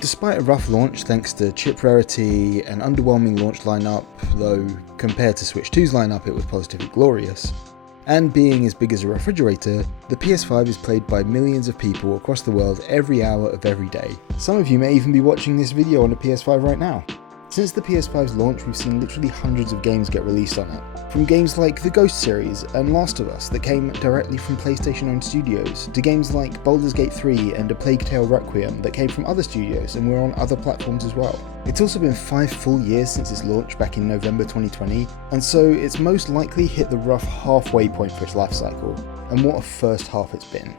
Despite a rough launch thanks to chip rarity and underwhelming launch lineup, though compared to Switch 2's lineup it was positively glorious, and being as big as a refrigerator, the PS5 is played by millions of people across the world every hour of every day. Some of you may even be watching this video on a PS5 right now. Since the PS5's launch, we've seen literally hundreds of games get released on it. From games like the Ghost series and Last of Us that came directly from PlayStation-owned studios, to games like Baldur's Gate 3 and A Plague Tale Requiem that came from other studios and were on other platforms as well. It's also been 5 full years since its launch back in November 2020, and so it's most likely hit the rough halfway point for its life cycle, and what a first half it's been.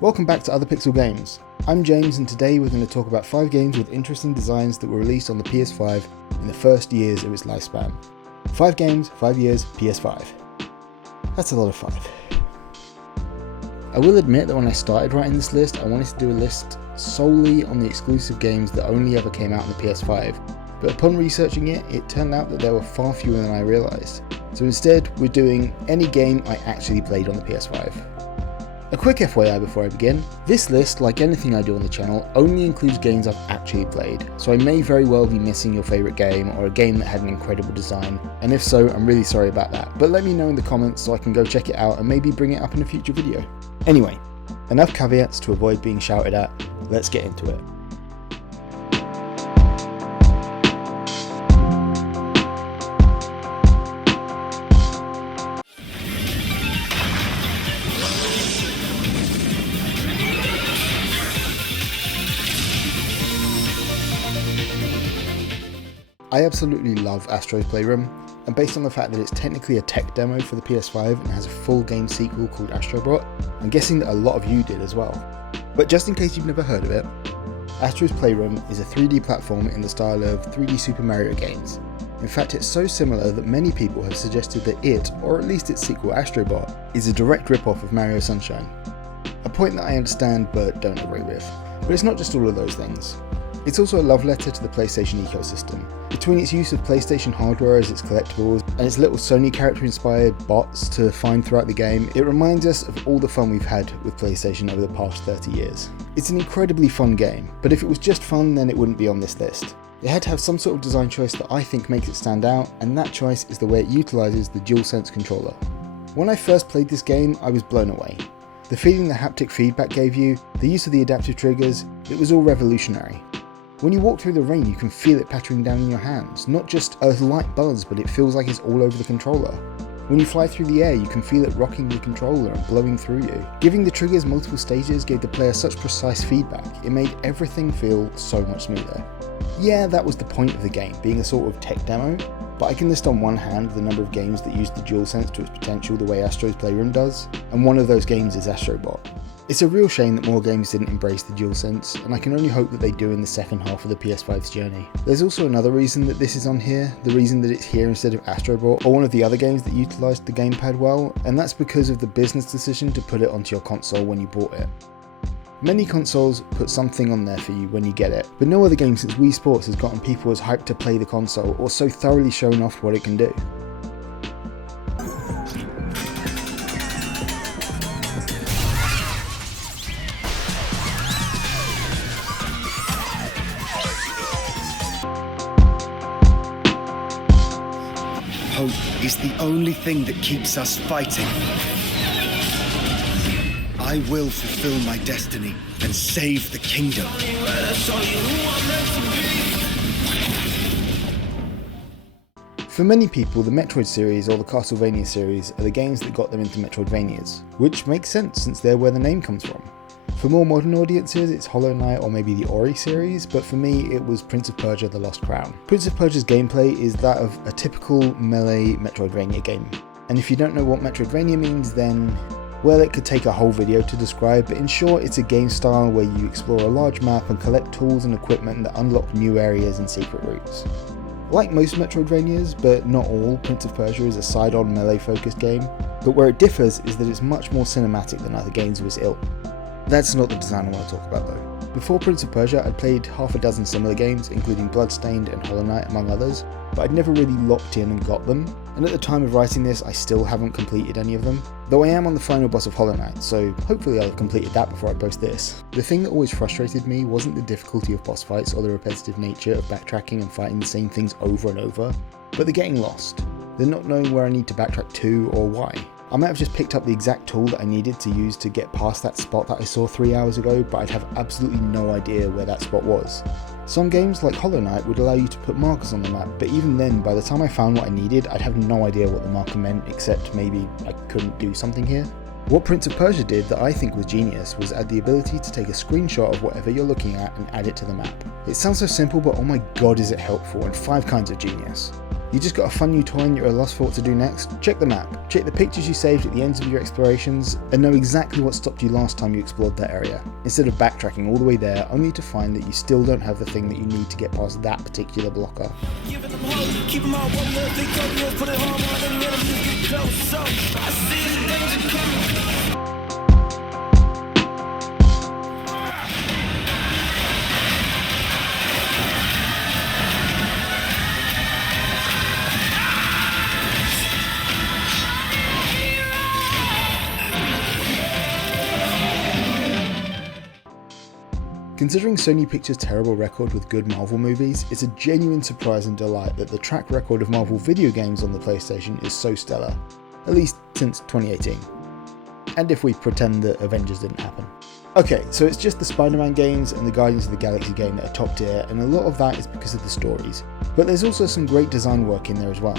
Welcome back to Other Pixel Games. I'm James, and today we're going to talk about 5 games with interesting designs that were released on the PS5 in the first years of its lifespan. 5 games, 5 years, PS5. That's a lot of 5. I will admit that when I started writing this list, I wanted to do a list solely on the exclusive games that only ever came out on the PS5, but upon researching it, it turned out that there were far fewer than I realised. So instead, we're doing any game I actually played on the PS5. A quick FYI before I begin, this list, like anything I do on the channel, only includes games I've actually played, so I may very well be missing your favourite game or a game that had an incredible design, and if so, I'm really sorry about that, but let me know in the comments so I can go check it out and maybe bring it up in a future video. Anyway, enough caveats to avoid being shouted at, let's get into it. I absolutely love Astro's Playroom, and based on the fact that it's technically a tech demo for the PS5 and has a full game sequel called Astro, I'm guessing that a lot of you did as well. But just in case you've never heard of it, Astro's Playroom is a 3D platform in the style of 3D Super Mario games. In fact, it's so similar that many people have suggested that it, or at least its sequel Astrobot, is a direct rip-off of Mario Sunshine. A point that I understand but don't agree with. But it's not just all of those things. It's also a love letter to the PlayStation ecosystem. Between its use of PlayStation hardware as its collectibles and its little Sony character-inspired bots to find throughout the game, it reminds us of all the fun we've had with PlayStation over the past 30 years. It's an incredibly fun game, but if it was just fun then it wouldn't be on this list. It had to have some sort of design choice that I think makes it stand out, and that choice is the way it utilises the DualSense controller. When I first played this game, I was blown away. The feeling the haptic feedback gave you, the use of the adaptive triggers, it was all revolutionary. When you walk through the rain, you can feel it pattering down in your hands. Not just a light buzz, but it feels like it's all over the controller. When you fly through the air, you can feel it rocking the controller and blowing through you. Giving the triggers multiple stages gave the player such precise feedback, it made everything feel so much smoother. Yeah, that was the point of the game, being a sort of tech demo, but I can list on one hand the number of games that use the DualSense to its potential the way Astro's Playroom does, and one of those games is Astrobot. It's a real shame that more games didn't embrace the DualSense, and I can only hope that they do in the second half of the PS5's journey. There's also another reason that this is on here, the reason that it's here instead of Astrobot or one of the other games that utilised the gamepad well, and that's because of the business decision to put it onto your console when you bought it. Many consoles put something on there for you when you get it, but no other game since Wii Sports has gotten people as hyped to play the console or so thoroughly shown off what it can do. Hope is the only thing that keeps us fighting. I will fulfill my destiny and save the kingdom. For many people, the Metroid series or the Castlevania series are the games that got them into Metroidvanias, which makes sense since they're where the name comes from. For more modern audiences, it's Hollow Knight or maybe the Ori series, but for me it was Prince of Persia: The Lost Crown. Prince of Persia's gameplay is that of a typical melee Metroidvania game. And if you don't know what Metroidvania means, then, well, it could take a whole video to describe, but in short, it's a game style where you explore a large map and collect tools and equipment that unlock new areas and secret routes. Like most Metroidvanias, but not all, Prince of Persia is a side-on melee-focused game, but where it differs is that it's much more cinematic than other games of its ilk. That's not the design I want to talk about though. Before Prince of Persia, I'd played half a dozen similar games, including Bloodstained and Hollow Knight among others, but I'd never really locked in and got them, and at the time of writing this I still haven't completed any of them. though I am on the final boss of Hollow Knight, so hopefully I'll have completed that before I post this. The thing that always frustrated me wasn't the difficulty of boss fights or the repetitive nature of backtracking and fighting the same things over and over, but the getting lost, the not knowing where I need to backtrack to or why. I might have just picked up the exact tool that I needed to use to get past that spot that I saw 3 hours ago, but I'd have absolutely no idea where that spot was. Some games like Hollow Knight would allow you to put markers on the map, but even then, by the time I found what I needed, I'd have no idea what the marker meant, except maybe I couldn't do something here. What Prince of Persia did that I think was genius was add the ability to take a screenshot of whatever you're looking at and add it to the map. It sounds so simple, but oh my god is it helpful, and 5 kinds of genius. You just got a fun new toy and you're at a loss for what to do next? Check the map, check the pictures you saved at the ends of your explorations, and know exactly what stopped you last time you explored that area, instead of backtracking all the way there only to find that you still don't have the thing that you need to get past that particular blocker. Considering Sony Pictures' terrible record with good Marvel movies, it's a genuine surprise and delight that the track record of Marvel video games on the PlayStation is so stellar, at least since 2018. And if we pretend that Avengers didn't happen. Okay, so it's just the Spider-Man games and the Guardians of the Galaxy game that are top tier, and a lot of that is because of the stories, but there's also some great design work in there as well.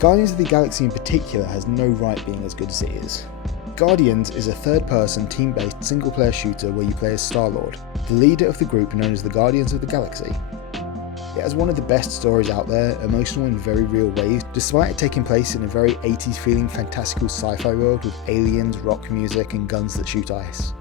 Guardians of the Galaxy in particular has no right being as good as it is. Guardians is a third-person, team-based, single-player shooter where you play as Star-Lord, the leader of the group known as the Guardians of the Galaxy. It has one of the best stories out there, emotional in very real ways, despite it taking place in a very 80s-feeling fantastical sci-fi world with aliens, rock music, and guns that shoot ice.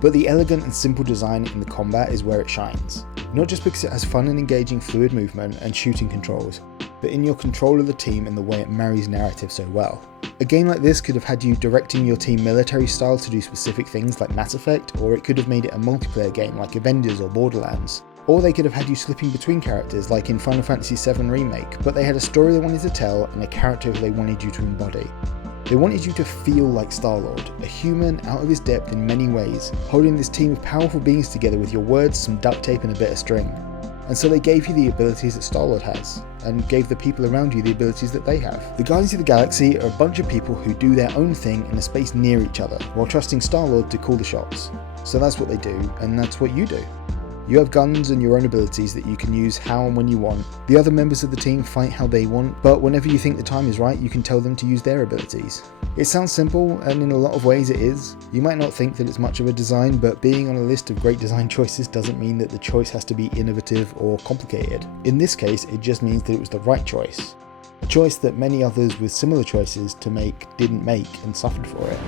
But the elegant and simple design in the combat is where it shines, not just because it has fun and engaging fluid movement and shooting controls, but in your control of the team and the way it marries narrative so well. A game like this could have had you directing your team military style to do specific things like Mass Effect, or it could have made it a multiplayer game like Avengers or Borderlands. Or they could have had you slipping between characters like in Final Fantasy VII Remake, but they had a story they wanted to tell and a character they wanted you to embody. They wanted you to feel like Star-Lord, a human out of his depth in many ways, holding this team of powerful beings together with your words, some duct tape and a bit of string. And so they gave you the abilities that Star-Lord has, and gave the people around you the abilities that they have. The Guardians of the Galaxy are a bunch of people who do their own thing in a space near each other, while trusting Star-Lord to call the shots. So that's what they do, and that's what you do. You have guns and your own abilities that you can use how and when you want. The other members of the team fight how they want, but whenever you think the time is right, you can tell them to use their abilities. It sounds simple, and in a lot of ways it is. You might not think that it's much of a design, but being on a list of great design choices doesn't mean that the choice has to be innovative or complicated. In this case, it just means that it was the right choice. A choice that many others with similar choices to make didn't make and suffered for it.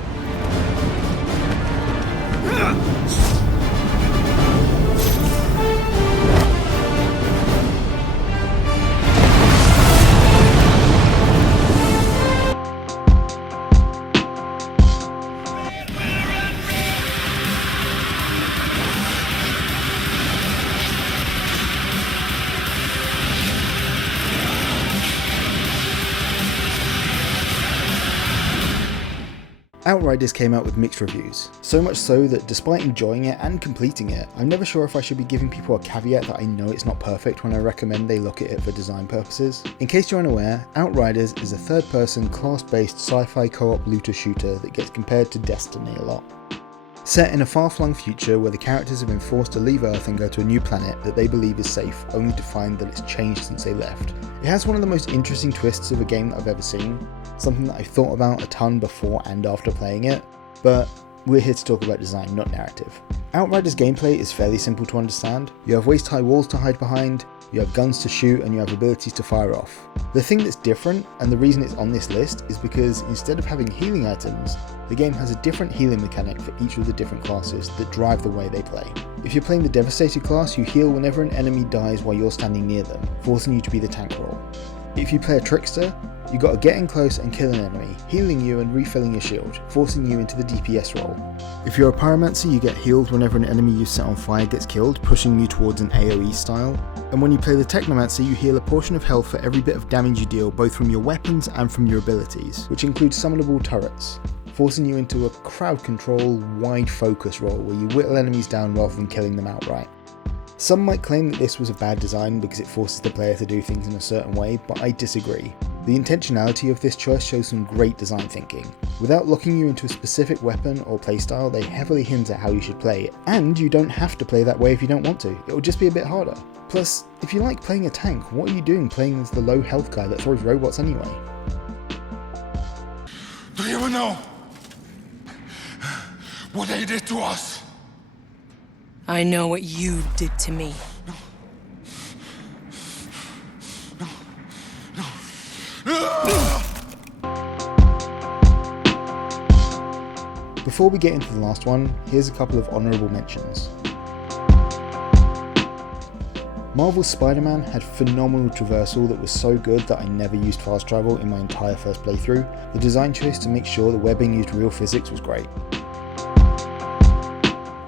Outriders came out with mixed reviews, so much so that despite enjoying it and completing it, I'm never sure if I should be giving people a caveat that I know it's not perfect when I recommend they look at it for design purposes. In case you're unaware, Outriders is a third-person, class-based sci-fi co-op looter shooter that gets compared to Destiny a lot. Set in a far-flung future where the characters have been forced to leave Earth and go to a new planet that they believe is safe, only to find that it's changed since they left. It has one of the most interesting twists of a game that I've ever seen, something that I've thought about a ton before and after playing it, but we're here to talk about design, not narrative. Outriders gameplay is fairly simple to understand. You have waist-high walls to hide behind, you have guns to shoot, and you have abilities to fire off. The thing that's different, and the reason it's on this list, is because instead of having healing items, the game has a different healing mechanic for each of the different classes that drive the way they play. If you're playing the Devastator class, you heal whenever an enemy dies while you're standing near them, forcing you to be the tank role. If you play a Trickster, you gotta get in close and kill an enemy, healing you and refilling your shield, forcing you into the DPS role. If you're a Pyromancer, you get healed whenever an enemy you set on fire gets killed, pushing you towards an AoE style. And when you play the Technomancer, you heal a portion of health for every bit of damage you deal, both from your weapons and from your abilities, which includes summonable turrets, forcing you into a crowd control, wide focus role where you whittle enemies down rather than killing them outright. Some might claim that this was a bad design because it forces the player to do things in a certain way, but I disagree. The intentionality of this choice shows some great design thinking. Without locking you into a specific weapon or playstyle, they heavily hint at how you should play it, and you don't have to play that way if you don't want to, it will just be a bit harder. Plus, if you like playing a tank, what are you doing playing as the low health guy that throws robots anyway? Do you know what they did to us? I know what you did to me. Before we get into the last one, here's a couple of honourable mentions. Marvel's Spider-Man had phenomenal traversal that was so good that I never used fast travel in my entire first playthrough. The design choice to make sure the webbing used real physics was great.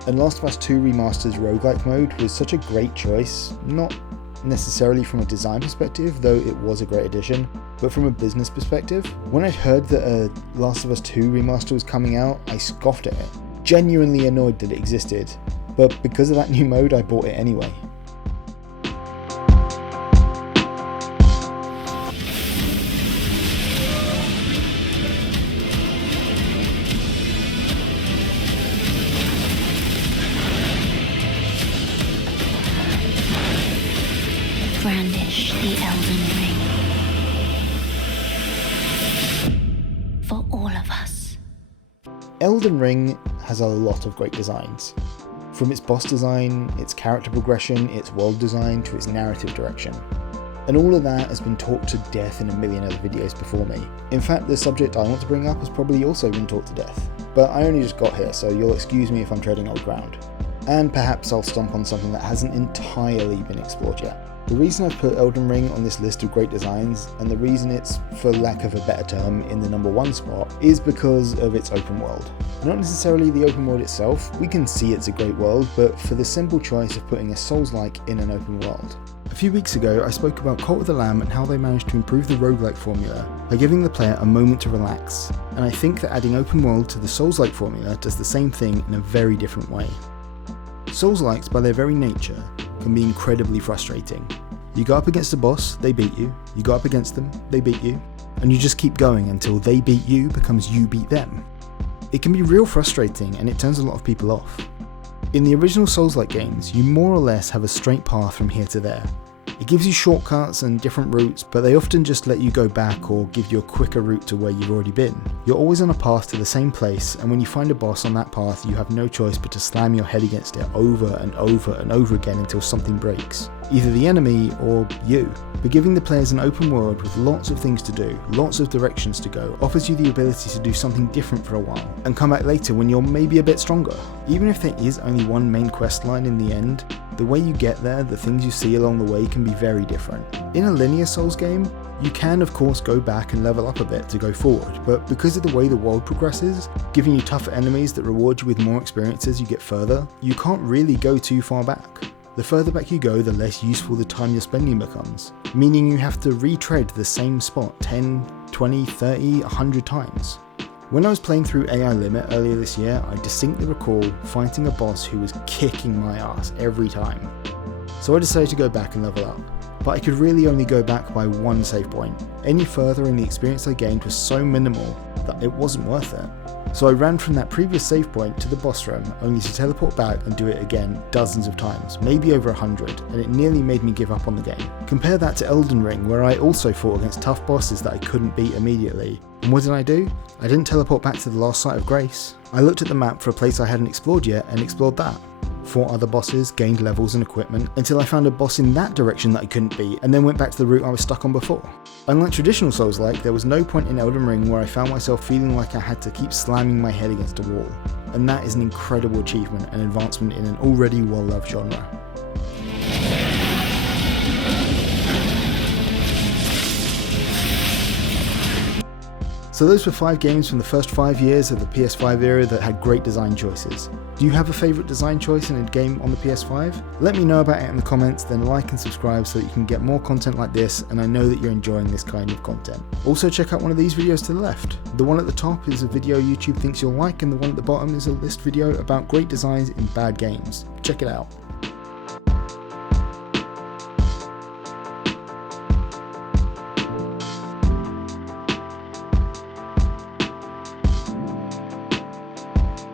And Last of Us 2 Remastered's roguelike mode was such a great choice, not necessarily from a design perspective, though it was a great addition, but from a business perspective. When I heard that a Last of Us 2 Remaster was coming out, I scoffed at it, genuinely annoyed that it existed, but because of that new mode I bought it anyway. Brandish the Elden Ring. For all of us. Elden Ring has a lot of great designs. From its boss design, its character progression, its world design, to its narrative direction. And all of that has been talked to death in a million other videos before me. In fact, the subject I want to bring up has probably also been talked to death. But I only just got here, so you'll excuse me if I'm treading old ground. And perhaps I'll stomp on something that hasn't entirely been explored yet. The reason I've put Elden Ring on this list of great designs, and the reason it's, for lack of a better term, in the number one spot, is because of its open world. Not necessarily the open world itself, we can see it's a great world, but for the simple choice of putting a Souls-like in an open world. A few weeks ago, I spoke about Cult of the Lamb and how they managed to improve the roguelike formula by giving the player a moment to relax, and I think that adding open world to the Souls-like formula does the same thing in a very different way. Souls-likes, by their very nature, can be incredibly frustrating. You go up against a boss, they beat you, you go up against them, they beat you, and you just keep going until they beat you becomes you beat them. It can be real frustrating and it turns a lot of people off. In the original Souls-like games, you more or less have a straight path from here to there. It gives you shortcuts and different routes, but they often just let you go back or give you a quicker route to where you've already been. You're always on a path to the same place, and when you find a boss on that path, you have no choice but to slam your head against it over and over and over again until something breaks. Either the enemy or you. But giving the players an open world with lots of things to do, lots of directions to go, offers you the ability to do something different for a while, and come back later when you're maybe a bit stronger. Even if there is only one main quest line in the end, the way you get there, the things you see along the way can be very different. In a linear Souls game, you can of course go back and level up a bit to go forward, but because of the way the world progresses, giving you tougher enemies that reward you with more experience as you get further, you can't really go too far back. The further back you go, the less useful the time you're spending becomes, meaning you have to retread the same spot 10, 20, 30, 100 times. When I was playing through AI Limit earlier this year, I distinctly recall fighting a boss who was kicking my ass every time. So I decided to go back and level up, but I could really only go back by one save point. Any further and the experience I gained was so minimal that it wasn't worth it. So I ran from that previous save point to the boss room, only to teleport back and do it again dozens of times, maybe over 100, and it nearly made me give up on the game. Compare that to Elden Ring, where I also fought against tough bosses that I couldn't beat immediately. And what did? I didn't teleport back to the last site of grace. I looked at the map for a place I hadn't explored yet and explored that. Fought other bosses, gained levels and equipment, until I found a boss in that direction that I couldn't beat, and then went back to the route I was stuck on before. Unlike traditional Souls-like, there was no point in Elden Ring where I found myself feeling like I had to keep slamming my head against a wall, and that is an incredible achievement and advancement in an already well-loved genre. So those were 5 games from the first 5 years of the PS5 era that had great design choices. Do you have a favourite design choice in a game on the PS5? Let me know about it in the comments, then like and subscribe so that you can get more content like this, and I know that you're enjoying this kind of content. Also check out one of these videos to the left. The one at the top is a video YouTube thinks you'll like, and the one at the bottom is a list video about great designs in bad games. Check it out.